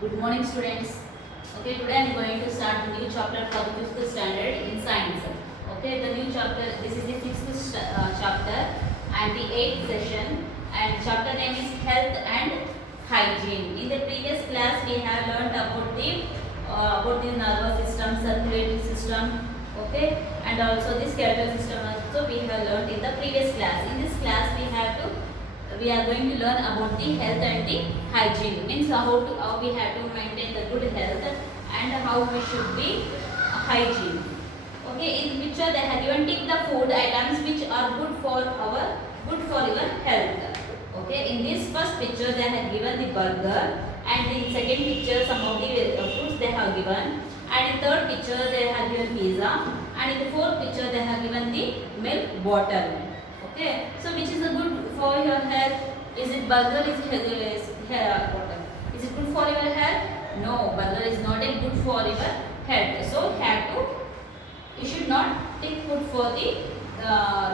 Good morning, students. Okay, today I am going to start the new chapter for the 5th standard in science. Okay, the new chapter, this is the 6th chapter and the 8th session, and chapter name is Health and Hygiene. In the previous class, we have learnt about the nervous system, circulatory system, okay, and also the skeletal system also we have learnt in the previous class. In this class, we are going to learn about the health and the hygiene, means how we have to maintain the good health and how we should be hygiene. Okay, in picture they have given tick the food items which are good for your health. Okay, in this first picture they have given the burger, and in second picture some of the fruits they have given, and in third picture they have given pizza, and in the fourth picture they have given the milk bottle. Okay, so which is the good for your health? Is it burger? Is it good for your health? No, burger is not a good for your health. So you should not take food for the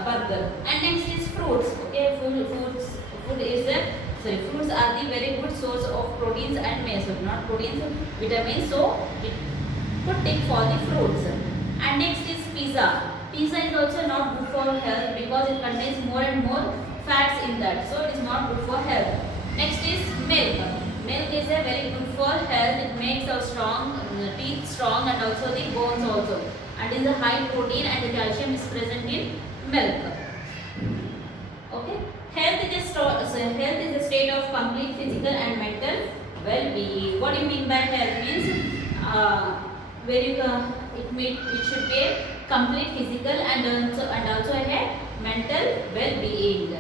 burger. And next is fruits. Okay, fruits are the very good source of proteins and minerals, not proteins, vitamins. So it could take for the fruits. And next is pizza. Pizza is also not good for health because it contains more and more fats in that, so it is not good for health. Next is milk. Milk is a very good for health. It makes our teeth strong and also the bones also. And is a high protein and the calcium is present in milk. Okay. Health is a state of complete physical and mental well-being. What do you mean by health? Means it should be a complete physical and also a mental well-being.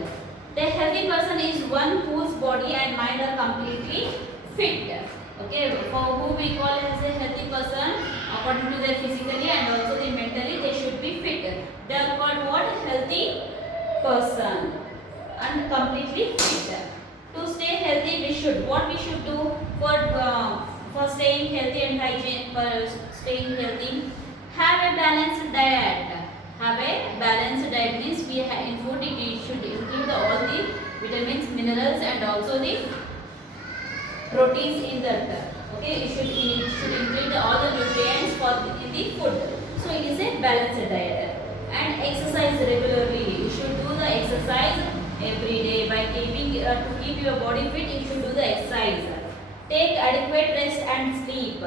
The healthy person is one whose body and mind are completely fit. Okay, for who we call as a healthy person, according to their physically and also the mentally, they should be fit. They are called what? Healthy person and completely fit. To stay healthy, what we should do for staying healthy and hygiene, for staying healthy? Have a balanced diet. Have a balanced diet means in food it should include all the vitamins, minerals and also the proteins in that. Okay, it should include all the nutrients in the food. So it is a balanced diet. And exercise regularly. You should do the exercise every day by to keep your body fit. You should do the exercise. Take adequate rest and sleep.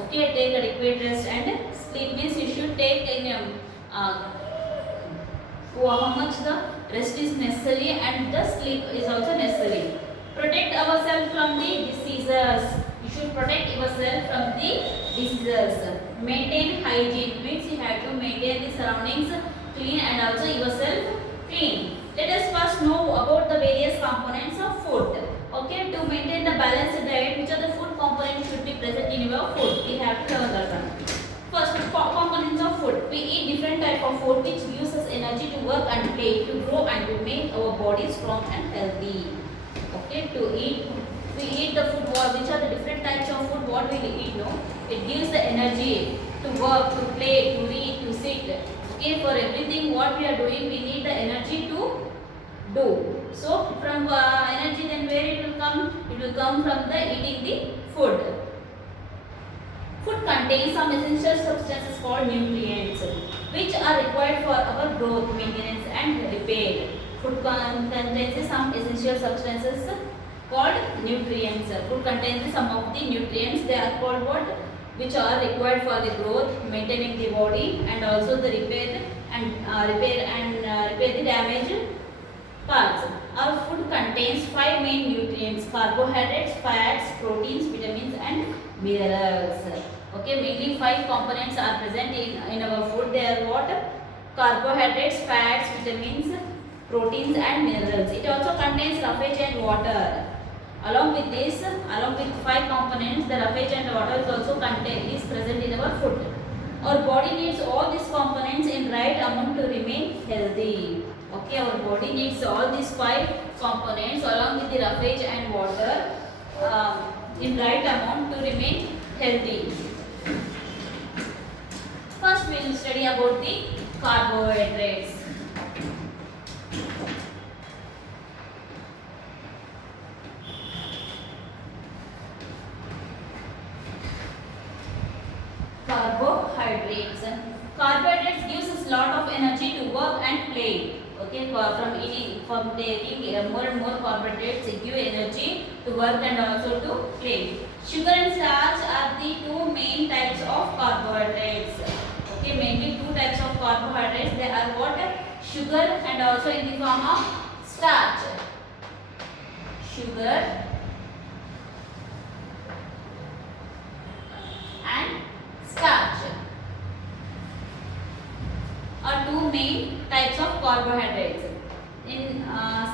Okay, take adequate rest and sleep means you should take how much the rest is necessary and the sleep is also necessary. Protect ourselves from the diseases. You should protect yourself from the diseases. Maintain hygiene means you have to maintain the surroundings clean and also yourself clean. Let us first know about the various components of food. Okay, to maintain the balanced diet, which are the food components should be present in your food? We have to learn that one. First, components of food. We eat different type of food which gives us energy to work and play, to grow and to make our body strong and healthy. Okay, we eat the food. Which are the different types of food? What we eat? No, it gives the energy to work, to play, to read, to sit. Okay, for everything what we are doing, we need the energy to do. So from energy, then where it will come? It will come from the eating the food. Food contains some essential substances called nutrients, which are required for our growth, maintenance and repair. Food contains some essential substances called nutrients. Food contains some of the nutrients. They are called what? Which are required for the growth, maintaining the body, and also the repair the damaged parts. Our food contains 5 main nutrients: carbohydrates, fats, proteins, vitamins and minerals. Okay, mainly 5 components are present in our food. They are what? Carbohydrates, fats, vitamins, proteins and minerals. It also contains roughage and water. Along with 5 components, the roughage and water is present in our food. Our body needs all these components in right amount to remain healthy. Okay, our body needs all these 5 components along with the roughage and water in right amount to remain healthy. First, we will study about the carbohydrates. Okay, from eating, from taking more and more carbohydrates, it give energy to work and also to play. Sugar and starch are the two main types of carbohydrates. Okay, mainly two types of carbohydrates. They are what? Sugar and also in the form of starch. Sugar and starch are two main types of carbohydrates. In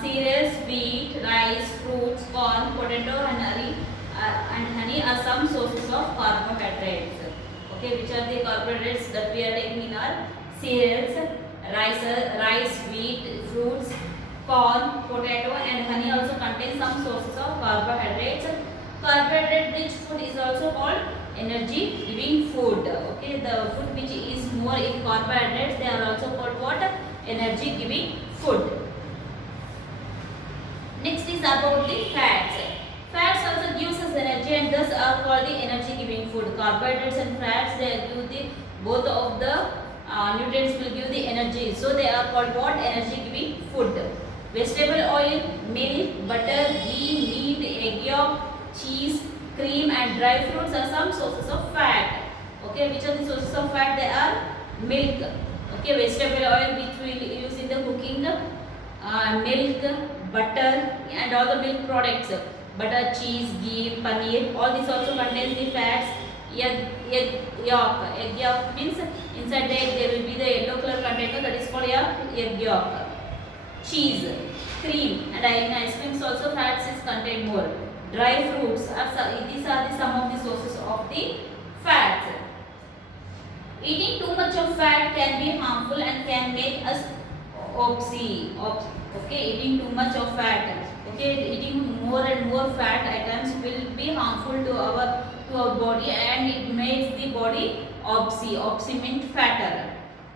cereals, wheat, rice, fruits, corn, potato and honey are some sources of carbohydrates. Okay, which are the carbohydrates that we are taking in our cereals, rice, wheat, fruits, corn, potato and honey also contain some sources of carbohydrates. Carbohydrate rich food is also called energy giving food. Okay, the food which is more in carbohydrates, they are also called what? Energy giving food. Next is about the fats. Fats also gives us energy and thus are called the energy giving food. Carbohydrates and fats, they give the both of the nutrients will give the energy. So they are called what? Energy giving food. Vegetable oil, milk, butter, ghee, meat, egg yolk, cheese, cream and dry fruits are some sources of fat. Okay, which are the sources of fat? They are milk. Okay, vegetable oil which we will use in the cooking, milk, butter and all the milk products, butter, cheese, ghee, paneer, all this also contains the fats. Egg yolk means inside the egg there will be the yellow color container, that is called egg yolk. Cheese, cream and in ice creams also fats is contained more. Dry fruits are these are the some of the sources of the fats. Eating too much of fat can be harmful and can make us obese. Okay, eating too much of fat. Okay, eating more and more fat items will be harmful to our body and it makes the body obese. Obese means fatter.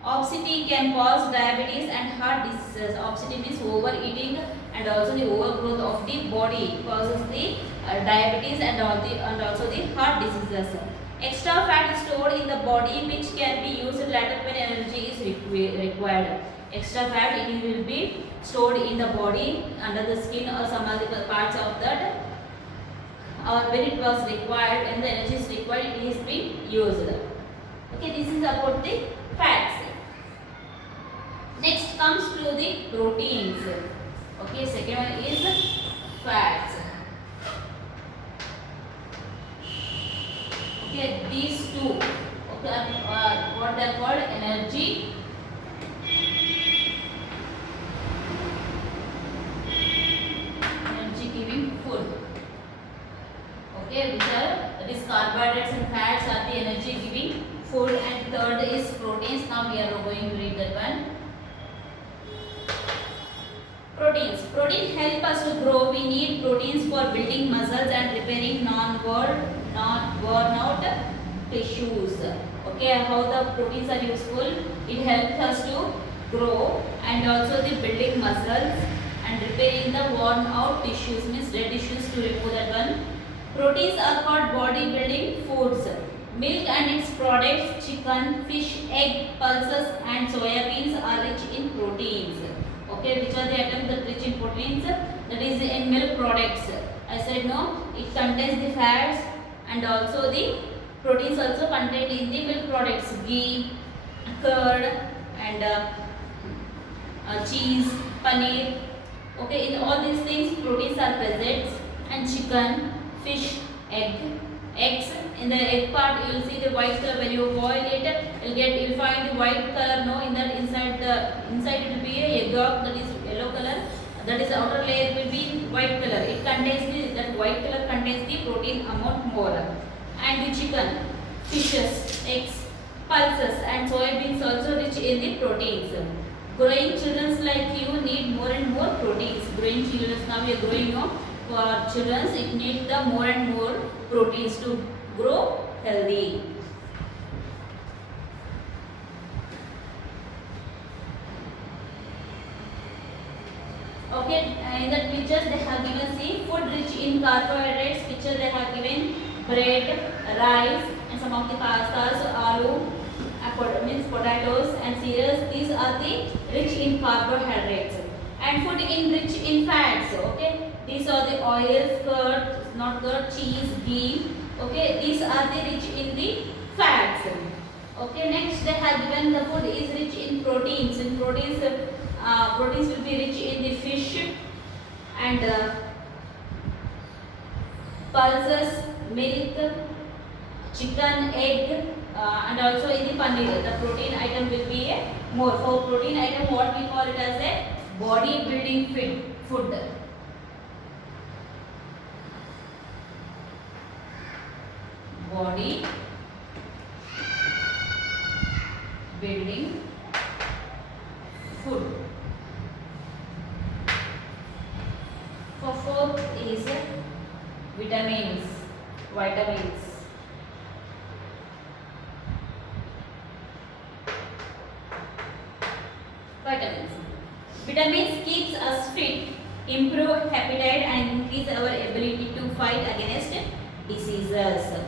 Obesity can cause diabetes and heart diseases. Obesity means overeating and also the overgrowth of the body causes the diabetes and also the heart diseases. Extra fat is stored in the body which can be used later when energy is required. Extra fat it will be stored in the body under the skin or some other parts of that, or when it was required and the energy is required it is being used. Okay, this is about the fats. Next comes to the proteins. Okay, second one is fats. Okay, these two what they are called energy giving food. Okay, which are these carbohydrates and fats are the energy giving food, and third is proteins. Now we are going to read that one. Proteins. Protein help us to grow. We need proteins for building muscles and repairing non-worn out tissues. Okay, how the proteins are useful? It helps us to grow and also the building muscles and repairing the worn out tissues, means dead tissues, to remove that one. Proteins are called body building foods. Milk and its products, chicken, fish, egg, pulses and soya beans are rich in proteins. Okay, which are the items that rich in proteins? That is in milk products. I said no, it contains the fats and also the proteins also contained in the milk products, ghee, curd and cheese, paneer. Okay, in all these things proteins are present, and chicken, fish, eggs. In the egg part you will see the white color. When you boil it, you'll find the white color. No, in that inside it will be a egg yolk, that is yellow color. That is outer layer will be white color. It contains that white color contains the protein amount more. And the chicken, fishes, eggs, pulses and soya beans also rich in the proteins. Growing children like you need more and more proteins. Growing children, now we are growing, no? For children it needs the more and more proteins to grow healthy. Okay, in the pictures they have given, see, food rich in carbohydrates. Picture they have given bread, rice and some of the pastas, aloo, means potatoes and cereals. These are the rich in carbohydrates, and food in rich in fats. Okay, these are the oils, curd, not curd, cheese, ghee. Okay, these are the rich in the fats. Okay, next they have given the food is rich in proteins. In proteins, proteins will be rich in the fish and pulses, milk, chicken, egg, and also in the paneer. The protein item will be a more. For protein item, what we call it as a body building food. Body building food. For fourth is vitamins. Vitamins. Vitamins. Vitamins keeps us fit, improve appetite and increase our ability to fight against diseases.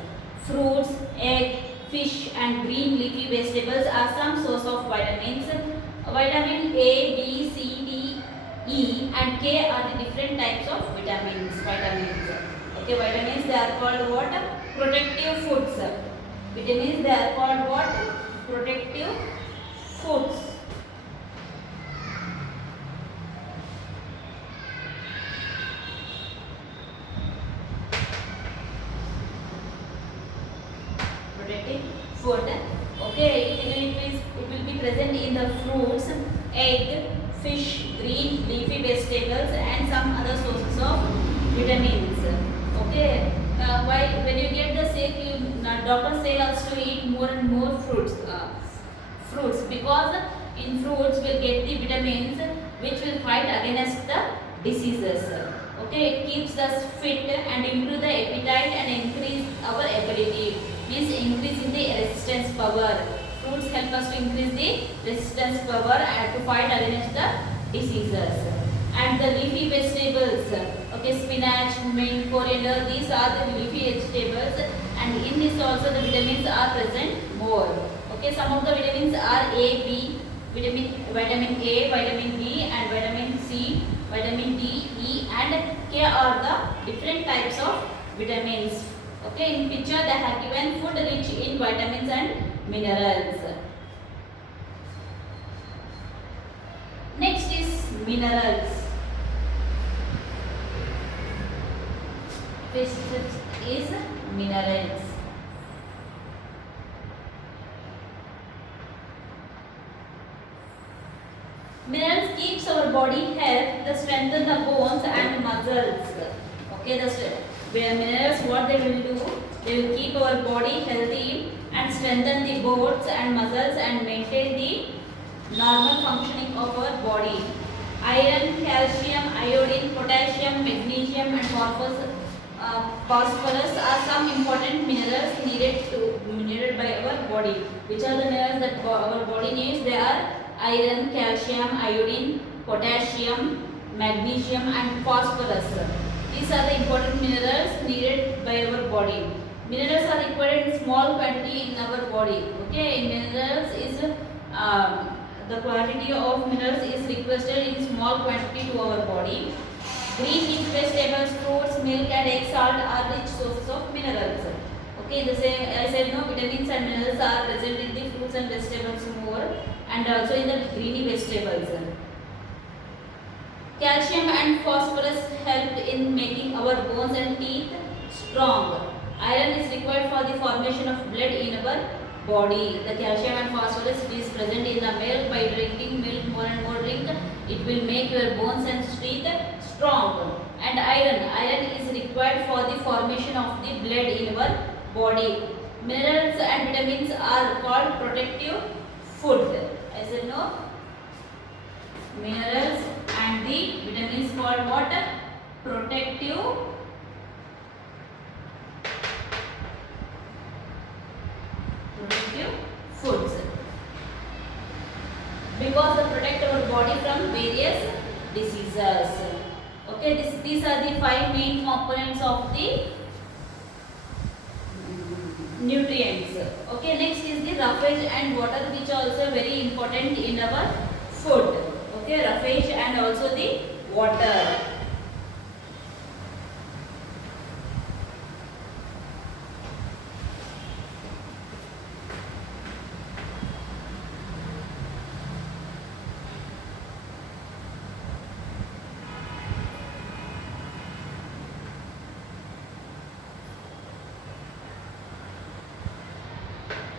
Fruits, egg, fish and green leafy vegetables are some source of vitamins. Vitamin A, B, C, D, E and K are the different types of vitamins. Okay, vitamins they are called what? Protective foods. Vitamins they are called what? Protective foods. Protective food. Okay, it will be present in the fruits, egg, fish, green leafy vegetables and some other sources of vitamins. Okay, why when you get the sick, doctors say us to eat more and more fruits. Fruits because in fruits we'll get the vitamins which will fight against the diseases. Okay, it keeps us fit and improve the appetite and increase our ability. Means increase in the resistance power. Fruits help us to increase the resistance power and to fight against the diseases. And the leafy vegetables, okay, spinach, mint, coriander, these are the leafy vegetables and in this also the vitamins are present more. Okay, some of the vitamins are A, B, vitamin A, vitamin B and vitamin C, vitamin D, E and K are the different types of vitamins. Okay, in picture they have given food rich in vitamins and minerals. Next is minerals. First is minerals. Minerals keeps our body health, they strengthen the bones and muscles. Okay, minerals what they will do, they will keep our body healthy and strengthen the bones and muscles and maintain the normal functioning of our body. Iron, calcium, iodine, potassium, magnesium and phosphorus are some important minerals needed by our body. Which are the minerals that our body needs? They are iron, calcium, iodine, potassium, magnesium and phosphorus. These are the important minerals needed by our body. Minerals are required in small quantity in our body. Okay, in minerals is the quantity of minerals is requested in small quantity to our body. Green leaf vegetables, fruits, milk and egg salt are rich sources of minerals. Okay, the same I said no, vitamins and minerals are present in the fruits and vegetables more and also in the greeny vegetables. Calcium and phosphorus help in making our bones and teeth strong. Iron is required for the formation of blood in our body. The calcium and phosphorus is present in the milk. By drinking milk more and more drink, it will make your bones and teeth strong. And iron is required for the formation of the blood in our body. Minerals and vitamins are called protective food. I said no. Minerals and the vitamins called what? Protective foods. Because they protect our body from various diseases. Okay, these are the 5 main components of the nutrients. Okay, next is the roughage and water, which are also very important in our food. Okay, roughage and also the water.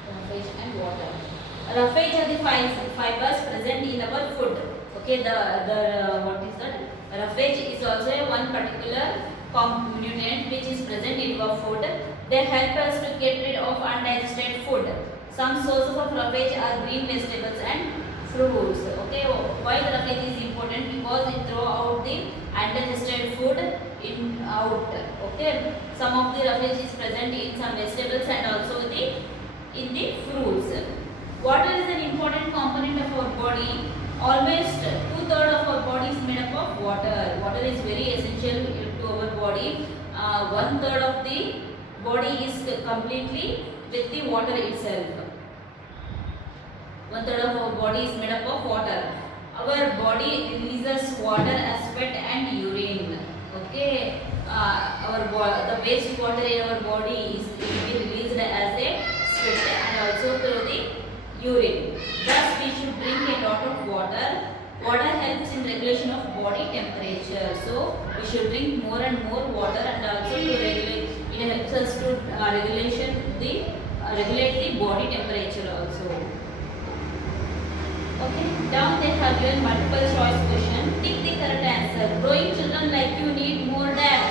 Roughage and water. Roughage are the fibers present in our food. Okay, the what is that? Roughage is also one particular component which is present in our food. They help us to get rid of undigested food. Some sources of roughage are green vegetables and fruits. Okay, why the roughage is important? Because it throw out the undigested food in out. Okay, some of the roughage is present in some vegetables and also in the fruits. Water is an important component of our body. Almost 2/3 of our body is made up of water. Water is very essential to our body. 1/3 of the body is completely with the water itself. 1/3 of our body is made up of water. Our body releases water as sweat and urine. Okay, the waste water in our body is released as a sweat and also through the urine. Thus, we should drink a lot of water. Water helps in regulation of body temperature. So, we should drink more and more water, and also to regulate. It helps us to regulate the body temperature also. Okay. Down they have given multiple choice question. Pick the correct answer. Growing children like you need more dash.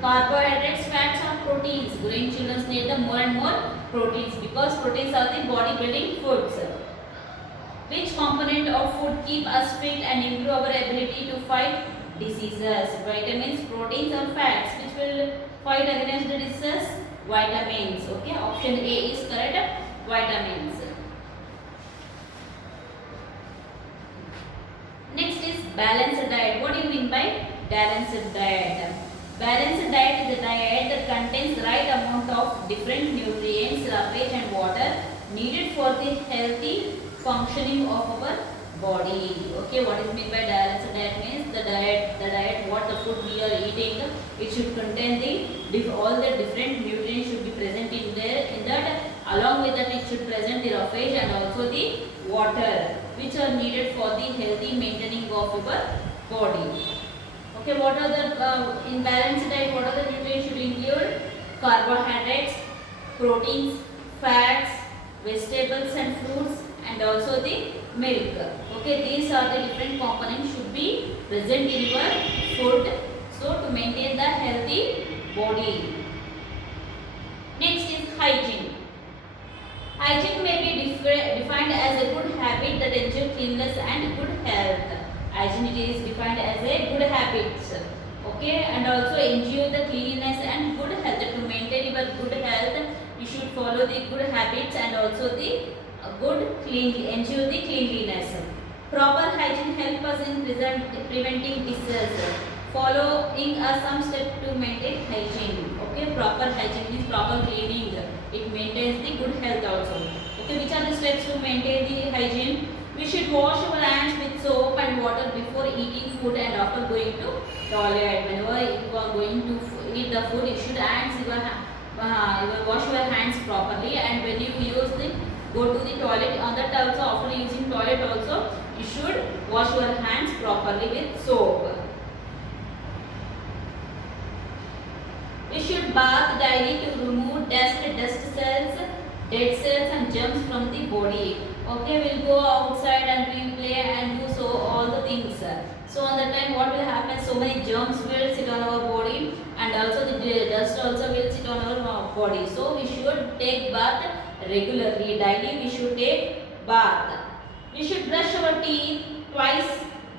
Carbohydrates, fats, or proteins. Growing children need the more and more proteins because proteins are the body building foods. Which component of food keep us fit and improve our ability to fight diseases? Vitamins, proteins, or fats? Which will fight against the diseases? Vitamins. Okay, option A is correct. Vitamins. Next is balanced diet. What do you mean by balanced diet? Balanced diet is a diet that contains the right amount of different nutrients, roughage and water needed for the healthy functioning of our body. Okay, what is meant by balanced diet means the diet what the food we are eating, it should contain all the different nutrients should be present in there. In that, along with that, it should present the roughage and also the water which are needed for the healthy maintaining of our body. Okay, what are the in balanced diet? What are the nutrients should include? Carbohydrates, proteins, fats, vegetables and fruits, and also the milk. Okay, these are the different components should be present in your food. So to maintain the healthy body. Next is hygiene. Hygiene may be defined as a good habit that ensures cleanliness and good health. Hygiene is defined as a good habits. Okay, and also ensure the cleanliness and good health. To maintain your good health, you should follow the good habits and also the ensure the cleanliness. Proper hygiene help us in preventing diseases. Following are some steps to maintain hygiene. Okay, proper hygiene means proper cleaning. It maintains the good health also. Okay, which are the steps to maintain the hygiene? We should wash our hands with soap and water before eating food and after going to toilet. Whenever you are going to eat the food, you should wash your hands properly, and when you go to the toilet, on that also after using toilet also you should wash your hands properly with soap. We should bath daily to remove dust cells, dead cells and germs from the body. Okay, we'll go outside and we play and do so all the things. So on that time what will happen? So many germs will sit on our body and also the dust also will sit on our body. So we should take bath regularly. Daily we should take bath. We should brush our teeth twice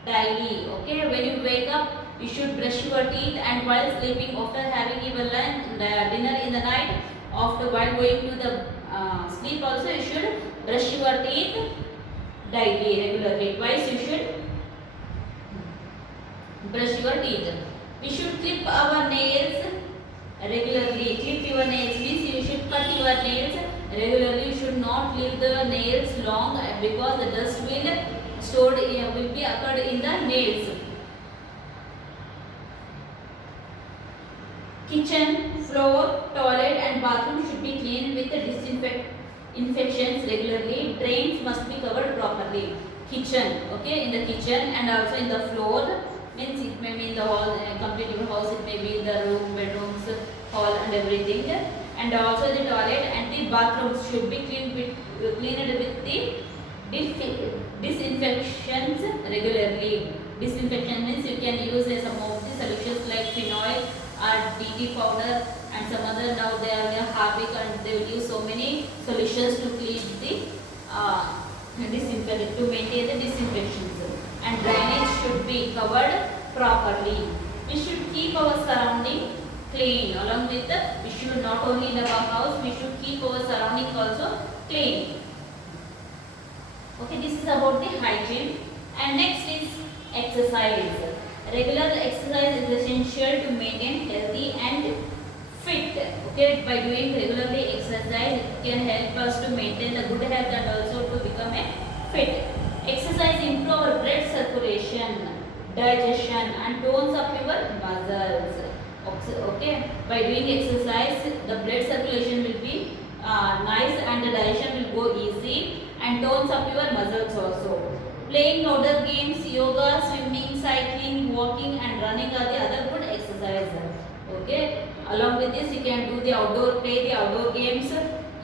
daily. Okay, when you wake up you should brush your teeth, and while sleeping, after having your dinner in the night, after while going to the sleep also you should brush your teeth daily, regularly. Twice you should brush your teeth. We should clip our nails regularly. Clip your nails means you should cut your nails regularly. You should not leave the nails long because the dust will will be occurred in the nails. Kitchen, floor, toilet and bathroom should be cleaned with disinfections regularly. Drains must be covered properly. Kitchen, okay, in the kitchen and also in the floor, means it may be in the hall, complete your house, it may be in the room, bedrooms, hall and everything. And also the toilet and the bathrooms should be cleaned with the disinfections regularly. Disinfection means you can use some of the solutions like phenol or DD powder and some other. Now they are Harpic and they will use so many solutions to clean the disinfect, to maintain the disinfections. And drainage should be covered properly. We should keep our surrounding clean. Along with we should not only in our house, we should keep our surrounding also clean. Okay, this is about the hygiene. And next is exercise. Regular exercise is essential to maintain healthy and fit. Okay, by doing regularly exercise, it can help us to maintain the good health and also to become a fit. Exercise improve our blood circulation, digestion and tones up your muscles. Okay, by doing exercise, the blood circulation will be nice and the digestion will go easy and tones up your muscles also. Playing outdoor games, yoga, swimming, cycling, walking and running are the other good exercises. Okay, along with this you can do the outdoor, play the outdoor games,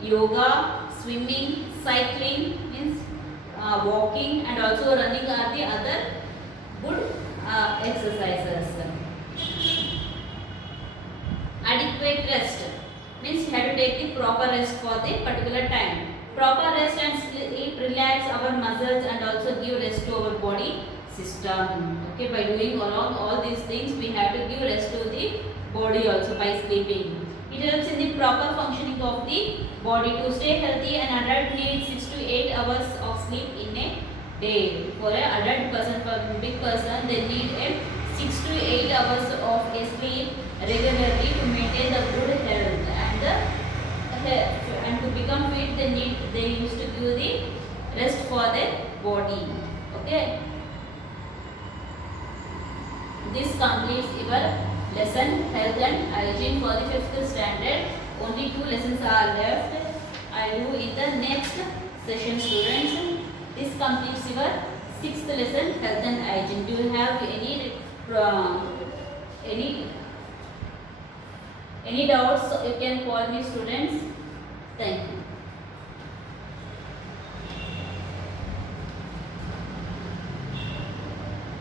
yoga, swimming, cycling means walking and also running are the other good exercises. Adequate rest means you have to take the proper rest for the particular time. Proper rest and sleep relax our muscles and also give rest to our body system. Okay, by doing along all these things we have to give rest to the body also by sleeping. It helps in the proper functioning of the body. To stay healthy, an adult needs 6 to 8 hours of sleep in a day. For an adult person, for a big person, they need a 6 to 8 hours of a sleep regularly to maintain the good health and to become fit. They used to give the rest for their body. Okay. This completes your lesson health and hygiene for the 5th standard. Only 2 lessons are left. I will do in the next session, students. This completes your 6th lesson health and hygiene. Do you have any doubts? You can call me, students.